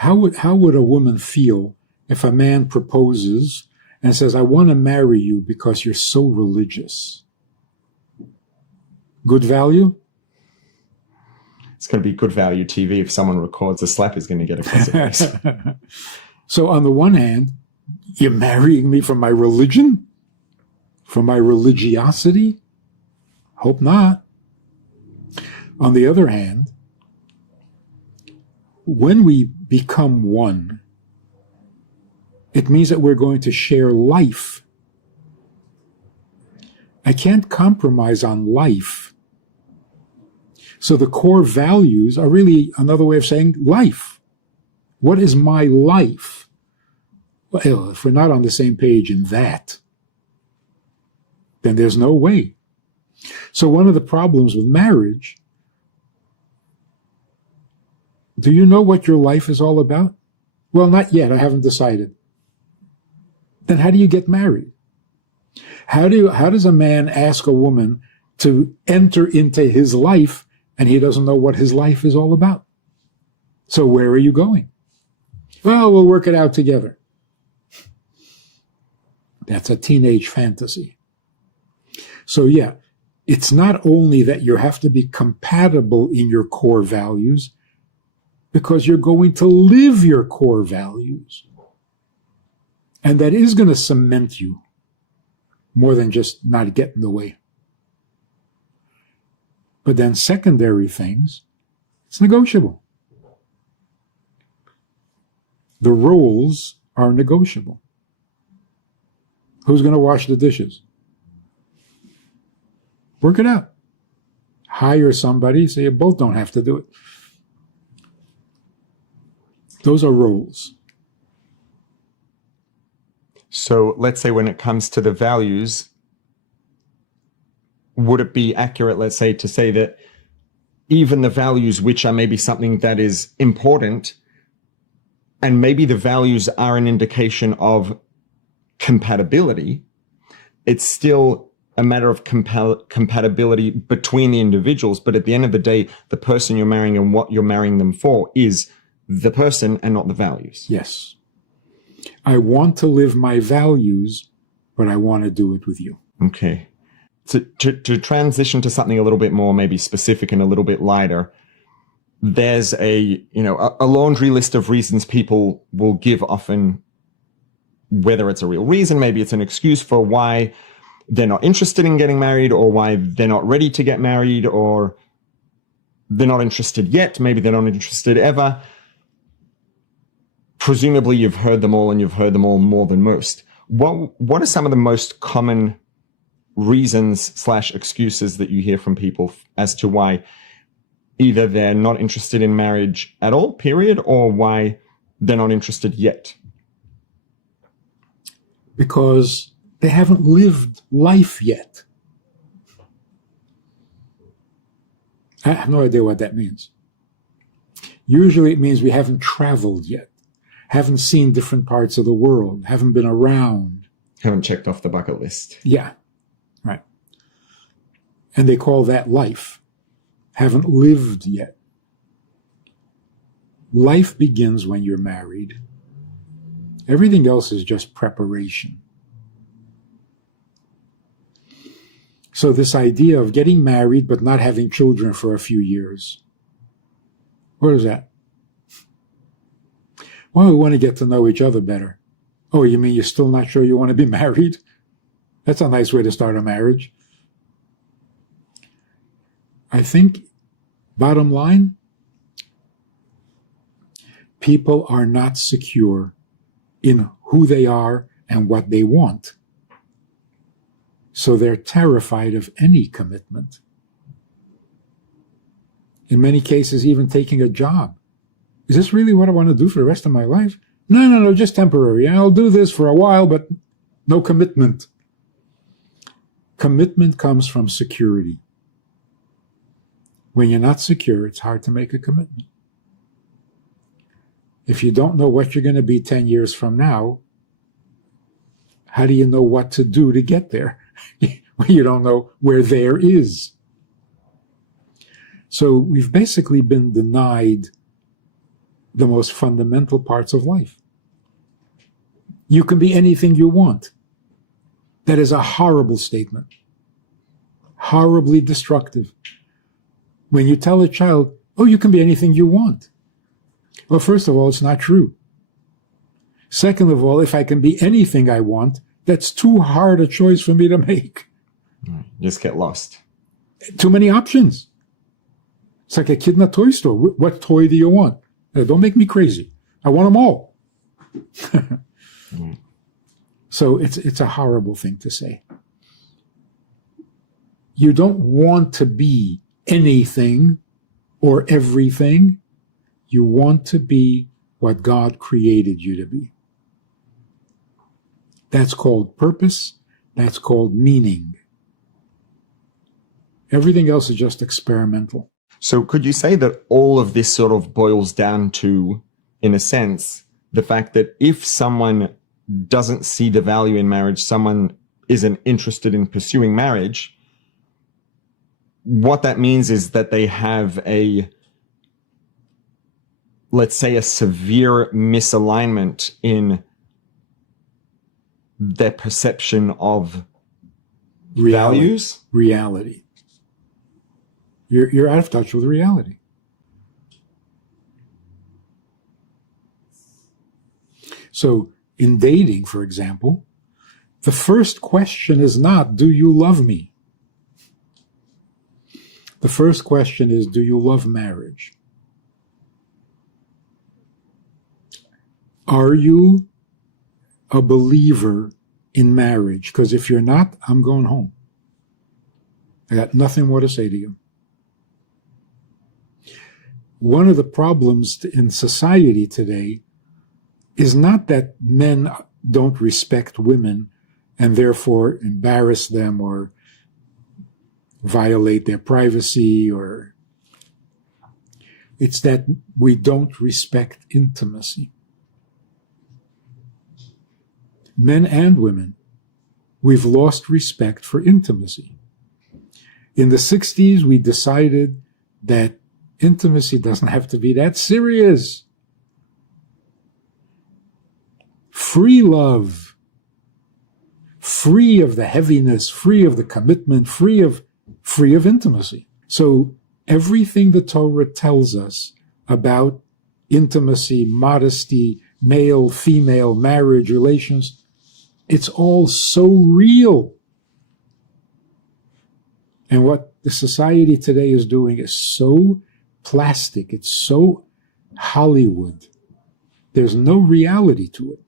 how would a woman feel if a man proposes and says, I want to marry you because you're so religious? Good value? It's going to be good value TV. If someone records a slap, is going to get a consequence. So on the one hand, you're marrying me for my religion? For my religiosity? Hope not. On the other hand, when we become one, it means that we're going to share life. I can't compromise on life. So the core values are really another way of saying life. What is my life? Well, if we're not on the same page in that, then there's no way. So one of the problems with marriage, do you know what your life is all about? Well, not yet. I haven't decided. Then how do you get married? How does a man ask a woman to enter into his life and he doesn't know what his life is all about? So where are you going? Well, we'll work it out together. That's a teenage fantasy. So yeah, it's not only that you have to be compatible in your core values, because you're going to live your core values. And that is going to cement you more than just not get in the way. But then secondary things, it's negotiable. The roles are negotiable. Who's going to wash the dishes? Work it out. Hire somebody so you both don't have to do it. Those are roles. So let's say when it comes to the values, would it be accurate, let's say, to say that even the values, which are maybe something that is important, and maybe the values are an indication of compatibility, it's still a matter of compatibility between the individuals, but at the end of the day, the person you're marrying and what you're marrying them for is the person and not the values. Yes. I want to live my values, but I want to do it with you. Okay. To transition to something a little bit more maybe specific and a little bit lighter, there's a laundry list of reasons people will give often, whether it's a real reason, maybe it's an excuse for why they're not interested in getting married, or why they're not ready to get married, or they're not interested yet, maybe they're not interested ever. Presumably you've heard them all, and you've heard them all more than most. What are some of the most common reasons / excuses that you hear from people as to why either they're not interested in marriage at all, period, or why they're not interested yet? Because they haven't lived life yet. I have no idea what that means. Usually it means we haven't traveled yet, haven't seen different parts of the world, haven't been around. Haven't checked off the bucket list. Yeah, right. And they call that life. Haven't lived yet. Life begins when you're married. Everything else is just preparation. So this idea of getting married but not having children for a few years, what is that? Well, we want to get to know each other better. Oh, you mean you're still not sure you want to be married? That's a nice way to start a marriage. I think, bottom line, people are not secure in who they are and what they want. So they're terrified of any commitment. In many cases, even taking a job. Is this really what I want to do for the rest of my life? No, just temporary. I'll do this for a while, but no commitment. Commitment comes from security. When you're not secure, it's hard to make a commitment. If you don't know what you're going to be 10 years from now, how do you know what to do to get there? When you don't know where there is. So we've basically been denied the most fundamental parts of life. You can be anything you want. That is a horrible statement. Horribly destructive. When you tell a child, oh, you can be anything you want. Well, first of all, it's not true. Second of all, if I can be anything I want, that's too hard a choice for me to make. Just get lost. Too many options. It's like a kid in a toy store. What toy do you want? Don't make me crazy. I want them all. So it's a horrible thing to say. You don't want to be anything or everything. You want to be what God created you to be. That's called purpose. That's called meaning. Everything else is just experimental. So could you say that all of this sort of boils down to, in a sense, the fact that if someone doesn't see the value in marriage, someone isn't interested in pursuing marriage, what that means is that they have let's say, a severe misalignment in their perception of values? Reality. You're out of touch with reality. So in dating, for example, the first question is not, do you love me? The first question is, do you love marriage? Are you a believer in marriage? Because if you're not, I'm going home. I got nothing more to say to you. One of the problems in society today is not that men don't respect women and therefore embarrass them or violate their privacy, or it's that we don't respect intimacy. Men and women, we've lost respect for intimacy. In the 60s, we decided that intimacy doesn't have to be that serious. Free love, free of the heaviness, free of the commitment, free of intimacy. So everything the Torah tells us about intimacy, modesty, male, female, marriage, relations, it's all so real. And what the society today is doing is so plastic. It's so Hollywood. There's no reality to it.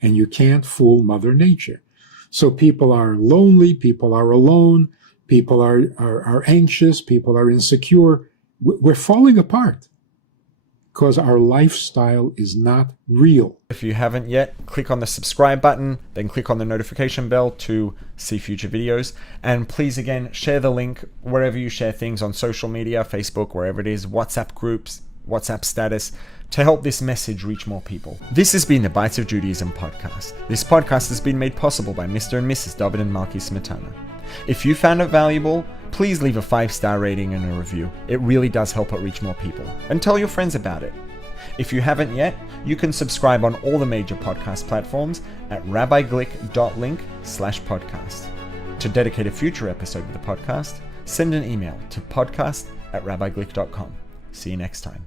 And you can't fool Mother Nature. So people are lonely, people are alone, people are anxious, people are insecure. We're falling apart because our lifestyle is not real. If you haven't yet, click on the subscribe button, then click on the notification bell to see future videos. And please, again, share the link wherever you share things on social media, Facebook, wherever it is, WhatsApp groups, WhatsApp status, to help this message reach more people. This has been the Bites of Judaism podcast. This podcast has been made possible by Mr. and Mrs. David and Malki Smetana. If you found it valuable, please leave a 5-star rating and a review. It really does help it reach more people. And tell your friends about it. If you haven't yet, you can subscribe on all the major podcast platforms at rabbiglick.link/podcast. To dedicate a future episode of the podcast, send an email to podcast@rabbiglick.com. See you next time.